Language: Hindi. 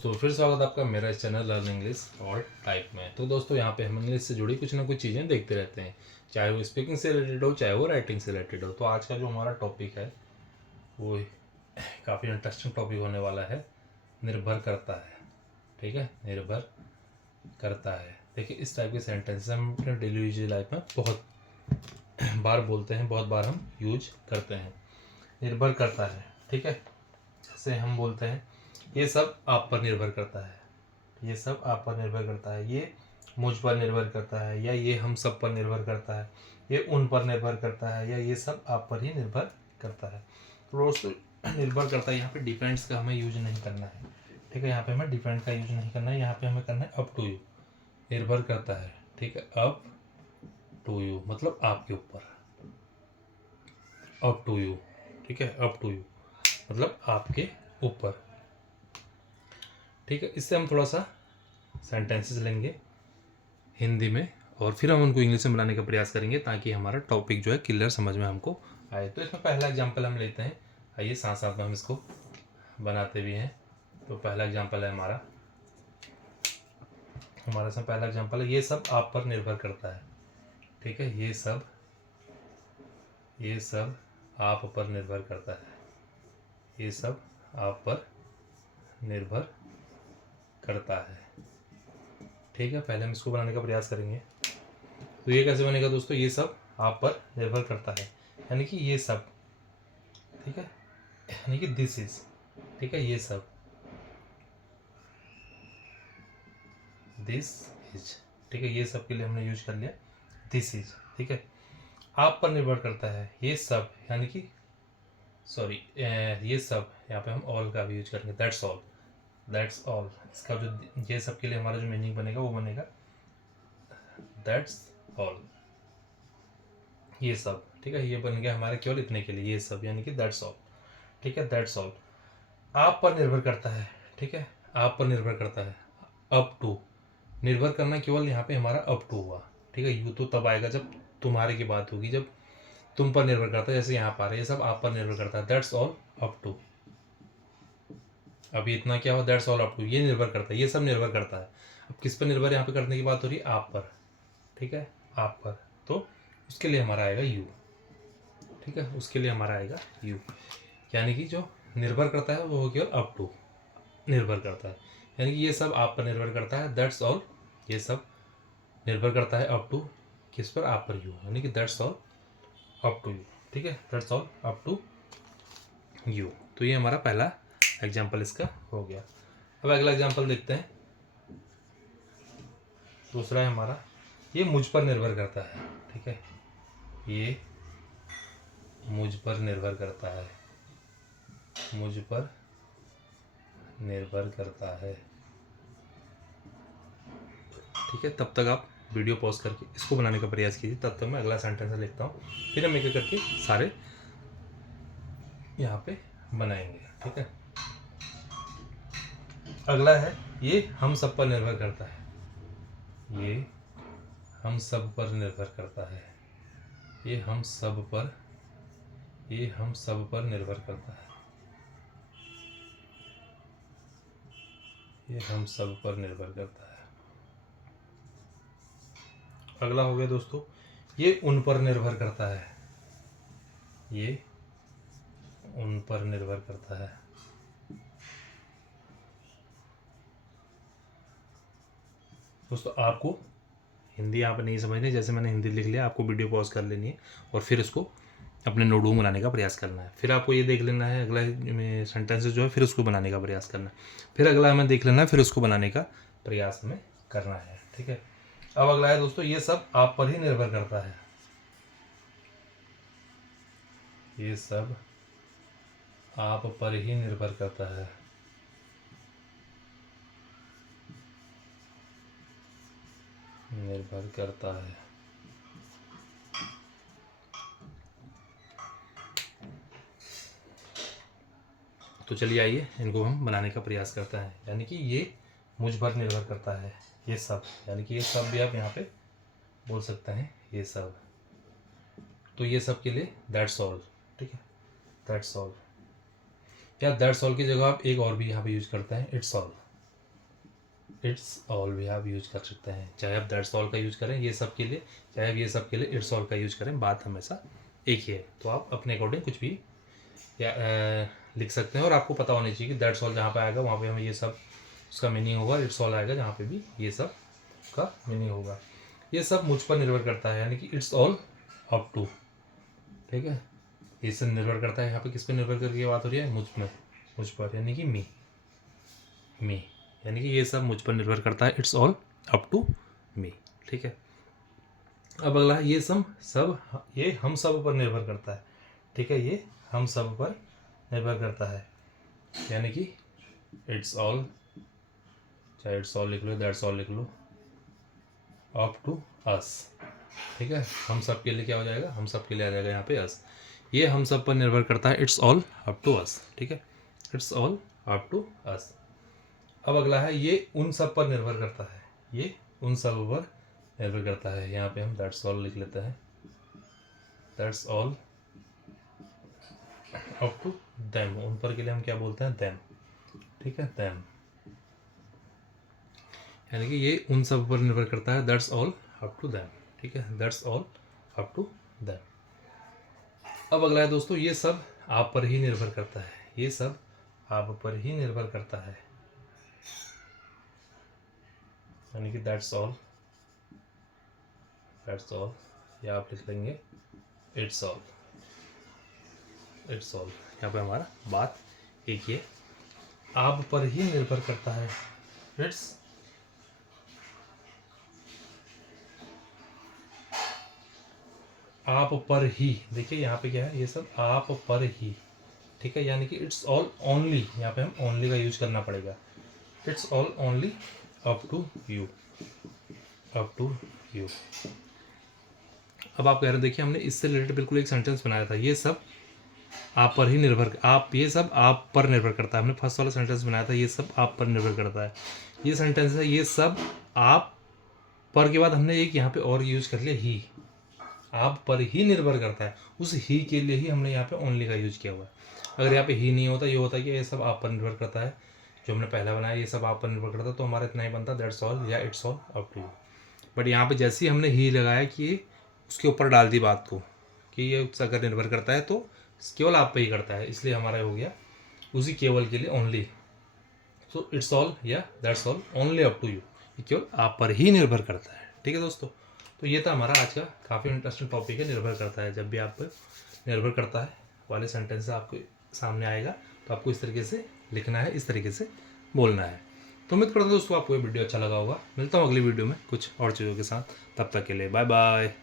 दोस्तों, फिर स्वागत आपका मेरा इस चैनल लर्न इंग्लिश और टाइप में। तो दोस्तों, यहाँ पे हम इंग्लिश से जुड़ी कुछ ना कुछ चीज़ें देखते रहते हैं, चाहे वो स्पीकिंग से रिलेटेड हो, चाहे वो राइटिंग से रिलेटेड हो। तो आज का जो हमारा टॉपिक है वो काफ़ी इंटरेस्टिंग टॉपिक होने वाला है। निर्भर करता है, ठीक है, निर्भर करता है। देखिए, इस टाइप के सेंटेंस हम अपने डेली यूज लाइफ में बहुत बार बोलते हैं, बहुत बार हम यूज करते हैं। निर्भर करता है, ठीक है। जैसे हम बोलते हैं, ये सब आप पर निर्भर करता है, ये सब आप पर निर्भर करता है, ये मुझ पर निर्भर करता है, या ये हम सब पर निर्भर करता है, ये उन पर निर्भर करता है, या ये सब आप पर ही निर्भर करता है। तो दोस्तों, निर्भर करता है, यहाँ पे डिपेंड्स का हमें यूज नहीं करना है, ठीक है। यहाँ पे हमें डिपेंड का यूज नहीं करना है, यहाँ पे हमें करना है अप टू यू। निर्भर करता है, ठीक है, अप टू यू मतलब आपके ऊपर, अप टू यू, ठीक है, अप टू यू मतलब आपके ऊपर, ठीक है। इससे हम थोड़ा सा सेंटेंसेस लेंगे हिंदी में और फिर हम उनको इंग्लिश में बनाने का प्रयास करेंगे ताकि हमारा टॉपिक जो है क्लियर समझ में हमको आए। तो इसमें पहला एग्जांपल हम लेते हैं, आइए साथ साथ में हम इसको बनाते भी हैं। तो पहला एग्जांपल है हमारा इसमें पहला एग्जांपल है, ये सब आप पर निर्भर करता है, ठीक है। ये सब आप पर निर्भर करता है, ये सब आप पर निर्भर करता है, ठीक है। पहले हम इसको बनाने का प्रयास करेंगे। तो ये कैसे बनेगा दोस्तों, ये सब आप पर निर्भर करता है, यानी कि ये सब, ठीक है, यानी कि दिस इज, ठीक है, ये सब, दिस इज, ठीक है। ये सब के लिए हमने यूज कर लिया दिस इज, ठीक है। आप पर निर्भर करता है, ये सब, यानी कि सॉरी, ये सब, यहाँ पे हम ऑल का भी यूज करेंगे, दैट्स ऑल, दैट्स ऑल। इसका जो ये सब के लिए हमारा जो मीनिंग बनेगा वो बनेगा दैट्स ऑल, ये सब, ठीक है। ये बन गया हमारे केवल इतने के लिए, ये सब यानी कि दैट्स ऑल, ठीक है, दैट्स ऑल। आप पर निर्भर करता है, ठीक है, आप पर निर्भर करता है, अप टू, निर्भर करना केवल यहाँ पे हमारा अप टू हुआ, ठीक है। यू तो तब आएगा जब तुम्हारे की बात होगी, जब तुम पर निर्भर करता है, जैसे यहाँ पर ये सब आप पर निर्भर करता है, दैट्स ऑल अप टू। अभी इतना क्या हुआ, दैट्स ऑल अप टू, ये निर्भर करता है, ये सब निर्भर करता है। अब किस पर निर्भर यहाँ पे करने की बात हो रही है, आप पर, ठीक है, आप पर। तो उसके लिए हमारा आएगा यू, ठीक है, उसके लिए हमारा आएगा यू, यानी कि जो निर्भर करता है वो केवल अप टू निर्भर करता है, यानी कि ये सब आप पर निर्भर करता है, दैट्स ऑल, ये सब निर्भर करता है अप टू किस पर, आप पर, यू, यानी कि that's all up to you, ठीक है, that's all up to you. तो ये हमारा पहला एग्जाम्पल इसका हो गया। अब अगला एग्जाम्पल देखते हैं, दूसरा है हमारा, ये मुझ पर निर्भर करता है, ठीक है, ये मुझ पर निर्भर करता है, मुझ पर निर्भर करता है, ठीक है। तब तक आप वीडियो पॉज करके इसको बनाने का प्रयास कीजिए, तब तक मैं अगला सेंटेंस लिखता हूँ, फिर हम एक एक करके सारे यहाँ पे बनाएंगे, ठीक है। अगला है, ये हम सब पर निर्भर करता है, ये हम सब पर निर्भर करता है, ये हम सब पर, ये हम सब पर निर्भर करता है, ये हम सब पर निर्भर करता है। अगला हो गया दोस्तों, ये उन पर निर्भर करता है, ये उन पर निर्भर करता है, दोस्तों आपको हिंदी यहाँ पर नहीं समझनी, जैसे मैंने हिंदी लिख लिया, आपको वीडियो पॉज कर लेनी है और फिर इसको अपने नोटबुक बनाने का प्रयास करना है। फिर आपको ये देख लेना है अगला सेंटेंसेस जो है, फिर उसको बनाने का प्रयास करना है, फिर अगला हमें देख लेना है, फिर उसको बनाने का प्रयास हमें करना है, ठीक है। अब अगला है दोस्तों, ये सब आप पर ही निर्भर करता है, ये सब आप पर ही निर्भर करता है, निर्भर करता है। तो चलिए आइए इनको हम बनाने का प्रयास करते हैं, यानी कि ये मुझ पर निर्भर करता है, ये सब, यानी कि ये सब भी आप यहाँ पे बोल सकते हैं, ये सब। तो ये सब के लिए दैट्स ऑल, ठीक है, दैट्स ऑल, या दैट्स ऑल की जगह आप एक और भी यहाँ पे यूज करते हैं, इट्स ऑल, इट्स ऑल भी आप यूज कर सकते हैं, चाहे आप दैट्स ऑल का यूज करें ये सब के लिए, चाहे आप ये सब के लिए इट्स ऑल का यूज करें, बात हमेशा एक ही है। तो आप अपने अकॉर्डिंग कुछ भी या लिख सकते हैं, और आपको पता होनी चाहिए कि दैट्स ऑल जहाँ पे आएगा वहाँ पे हमें ये सब उसका मीनिंग होगा, इट्स ऑल आएगा जहाँ पे भी ये सब का मीनिंग होगा। ये सब मुझ पर निर्भर करता है, यानी कि इट्स ऑल अप टू, ठीक है, ये सब निर्भर करता है। यहाँ पे किस पे निर्भर करके बात हो रही है, मुझ पर यानी कि मी, यानी कि ये सब मुझ पर निर्भर करता है, it's all up to me, ठीक है। अब अगला है ये ये हम सब पर निर्भर करता है, ठीक है, ये हम सब पर निर्भर करता है, यानी कि इट्स ऑल, चाहे इट्स ऑल लिख लो, दैट्स ऑल लिख लो, अप टू अस, ठीक है। हम सब के लिए क्या हो जाएगा, हम सब के लिए आ जाएगा यहाँ पे अस, ये हम सब पर निर्भर करता है, it's all up to us, ठीक है, it's all up to us. अब अगला है ये उन सब पर निर्भर करता है, ये उन सब पर निर्भर करता है, यहाँ पे हम दैट्स ऑल लिख लेते हैं, that's all up to them, उन पर के लिए हम क्या बोलते हैं, देम, ठीक है, देम, यानी कि ये उन सब पर निर्भर करता है, that's all up to them, ठीक है, that's all up to them. अब अगला है दोस्तों ये सब आप पर ही निर्भर करता है, ये सब आप पर ही निर्भर करता है, यानी कि दैट्स ऑल, या आप लिख लेंगे इट्स ऑल, यहाँ पे हमारा बात एक ही है, आप पर ही निर्भर करता है, इट्स आप पर ही, देखिए यहाँ पे क्या है, ये सब आप पर ही, ठीक है, यानी कि इट्स ऑल ओनली, यहाँ पे हम ओनली का यूज करना पड़ेगा, it's all only up to you, up to you. अब आप कह रहे हैं, देखिए हमने इससे रिलेटेड बिल्कुल एक सेंटेंस बनाया था, ये सब आप पर ही निर्भर, आप, ये सब आप पर निर्भर करता है, हमने फर्स्ट वाला सेंटेंस बनाया था, ये सब आप पर निर्भर करता है, ये सेंटेंस है, ये सब आप पर के बाद हमने एक यहाँ पे और यूज कर लिया, ही, आप पर ही निर्भर करता है, उस ही के लिए ही हमने यहाँ पे ओनली का यूज किया हुआ है। अगर यहाँ पे ही नहीं होता, ये होता कि ये सब आप पर निर्भर करता है, जो हमने पहला बनाया ये सब आप पर निर्भर करता है, तो हमारा इतना ही बनता, दैट्स ऑल या it's all up to you. But यहाँ पे जैसे ही हमने ही लगाया कि उसके ऊपर डाल दी बात को कि ये अगर निर्भर करता है तो केवल आप पे ही करता है, इसलिए हमारा हो गया उसी केवल के लिए ओनली, सो इट्स ऑल या that's all only up to you, ये केवल आप पर ही निर्भर करता है, ठीक है दोस्तों। तो ये था हमारा आज का काफ़ी इंटरेस्टिंग टॉपिक है, निर्भर करता है। जब भी आप निर्भर करता है वाले सेंटेंस आपके सामने आएगा तो आपको इस तरीके से लिखना है, इस तरीके से बोलना है। तो उम्मीद करता हूँ दोस्तों आपको ये वीडियो अच्छा लगा होगा। मिलता हूँ अगली वीडियो में कुछ और चीज़ों के साथ, तब तक के लिए बाय बाय।